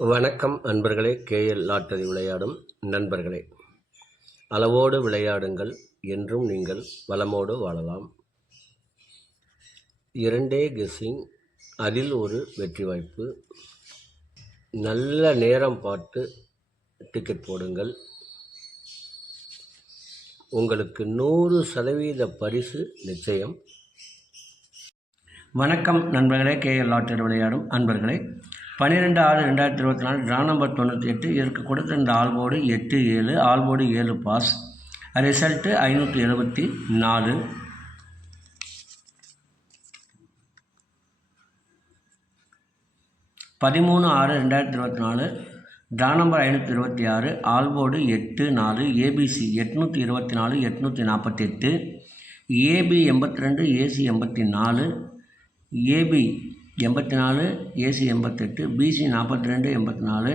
வணக்கம் அன்பர்களே. KL lottery விளையாடும் நண்பர்களே, அளவோடு விளையாடுங்கள், என்றும் நீங்கள் வளமோடு வாழலாம். 2 கெஸ்ஸிங், அதில் ஒரு வெற்றி வாய்ப்பு. நல்ல நேரம் பார்த்து டிக்கெட் போடுங்கள். உங்களுக்கு 100% பரிசு நிச்சயம். வணக்கம் நண்பர்களே. கேஎல் லாட்டரி விளையாடும் அன்பர்களே, 12/6/2024 ட்ரா நம்பர் 98. இதற்கு கொடுத்திருந்த all board 8-7, all board 7 pass. Result 574. 13/6/2024 draw number 526, all board 8-4, ABC 824, 848, AB 82, AC 84, AB 84, AC 88, BC 42, 84,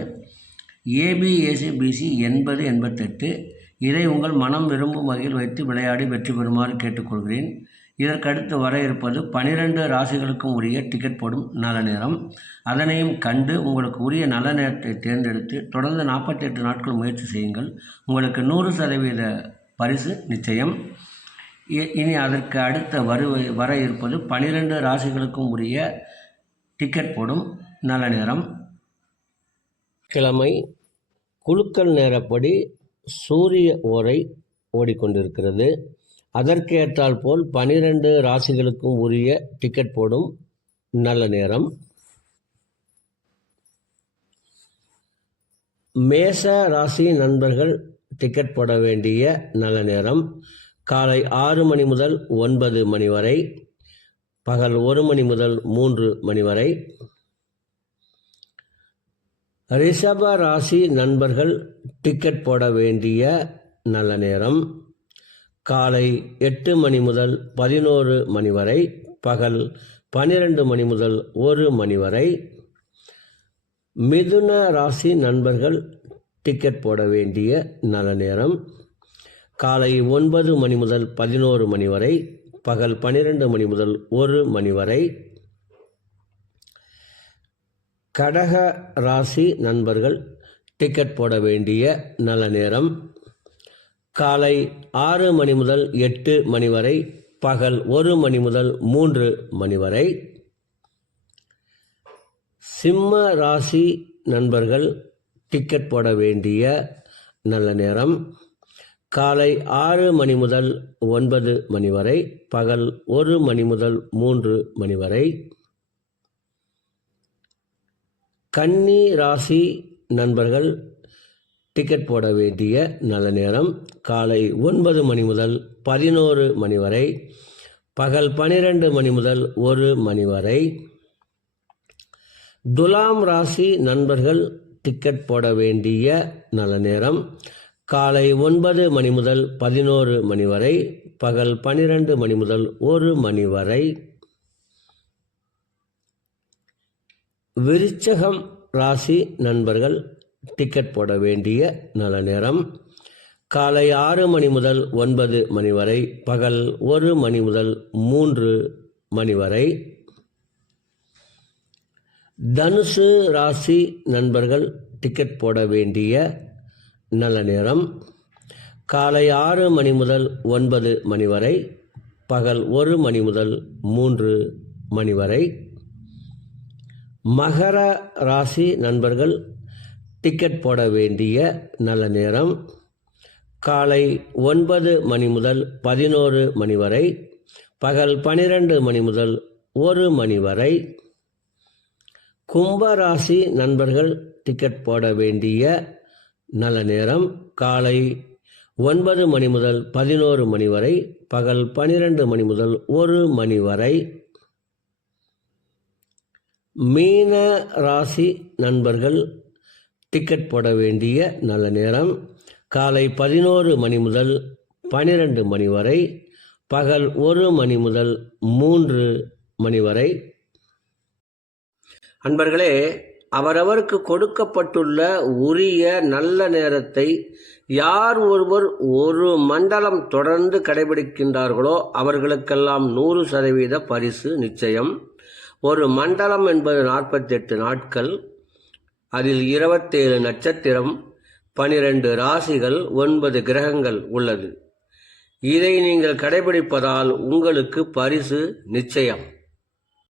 AB, AC, BC 80, 88. இதை உங்கள் மனம் விரும்பும் வகையில் வைத்து விளையாடி வெற்றி பெறுமாறு கேட்டுக்கொள்கிறேன். இதற்கடுத்து வர இருப்பது 12 ராசிகளுக்கும் உரிய டிக்கெட் போடும் நல்ல நேரம். அதனையும் கண்டு உங்களுக்கு உரிய நல்ல நேரத்தை தேர்ந்தெடுத்து தொடர்ந்து 48 நாட்கள் முயற்சி செய்யுங்கள். உங்களுக்கு 100% பரிசு நிச்சயம். இனி அதற்கு அடுத்த வர இருப்பது 12 ராசிகளுக்கும் உரிய டிக்கெட் போடும் நல்ல நேரம். கிழமை குலுக்கல் நேரப்படி சூரிய ஓரை ஓடிக்கொண்டிருக்கிறது. அதற்கேற்றால் போல் 12 ராசிகளுக்கும் உரிய டிக்கெட் போடும் நல்ல நேரம். மேச ராசி நண்பர்கள் டிக்கெட் போட வேண்டிய நல்ல நேரம் காலை 6 மணி முதல் 9 மணி வரை, பகல் 1 மணி முதல் 3 மணி வரை. ரிஷப ராசி நண்பர்கள் டிக்கெட் போட வேண்டிய நல்ல நேரம் காலை 8 மணி முதல் 11 மணி வரை, பகல் 12 மணி முதல் 1 மணி வரை. மிதுன ராசி நண்பர்கள் டிக்கெட் போட வேண்டிய நல்ல நேரம் காலை 9 மணி முதல் 11 மணி வரை, பகல் 12 மணி முதல் 1 மணி வரை. கடக ராசி நண்பர்கள் டிக்கெட் போட வேண்டிய நல்ல நேரம் காலை 6 மணி முதல் 8 மணி வரை, பகல் 1 மணி முதல் 3 மணி வரை. சிம்ம ராசி நண்பர்கள் டிக்கெட் போட வேண்டிய நல்ல நேரம் காலை 6 மணி முதல் 9 மணி வரை, பகல் 1 மணி முதல் 3 மணி வரை. கன்னி ராசி நண்பர்கள் டிக்கெட் போட வேண்டிய நல்ல நேரம் காலை 9 மணி முதல் 11 மணி வரை, பகல் 12 மணி முதல் 1 மணி வரை. துலாம் ராசி நண்பர்கள் டிக்கெட் போட வேண்டிய நல்ல நேரம் காலை 9 மணி முதல் 11 மணி வரை, பகல் 12 மணி முதல் 1 மணி வரை. விருச்சகம் ராசி நண்பர்கள் டிக்கெட் போட வேண்டிய நல்ல நேரம் காலை 6 மணி முதல் 9 மணி வரை, பகல் 1 மணி முதல் 3 மணி வரை. தனுசு ராசி நண்பர்கள் டிக்கெட் போட வேண்டிய நல்ல நேரம் காலை 6 மணி முதல் 9 மணி வரை, பகல் 1 மணி முதல் 3 மணி வரை. மகர ராசி நண்பர்கள் டிக்கெட் போட வேண்டிய நல்ல நேரம் காலை 9 மணி முதல் 11 மணி வரை, பகல் 12 மணி முதல் 1 மணி வரை. கும்பராசி நண்பர்கள் டிக்கெட் போட வேண்டிய நல்ல நேரம் காலை 9 மணி முதல் 11 மணி வரை, பகல் 12 மணி முதல் 1 மணி வரை. மீன ராசி நண்பர்கள் டிக்கெட் போட வேண்டிய நல்ல நேரம் காலை 11 மணி முதல் 12 மணி வரை, பகல் 1 மணி முதல் 3 மணி வரை. அன்பர்களே, அவரவருக்கு கொடுக்கப்பட்டுள்ள உரிய நல்ல நேரத்தை யார் ஒருவர் ஒரு மண்டலம் தொடர்ந்து கடைபிடிக்கின்றார்களோ அவர்களுக்கெல்லாம் 100% பரிசு நிச்சயம். ஒரு மண்டலம் என்பது 48 நாட்கள். அதில் 27 நட்சத்திரம், 12 ராசிகள், 9 கிரகங்கள் உள்ளது. இதை நீங்கள் கடைபிடிப்பதால் உங்களுக்கு பரிசு நிச்சயம்.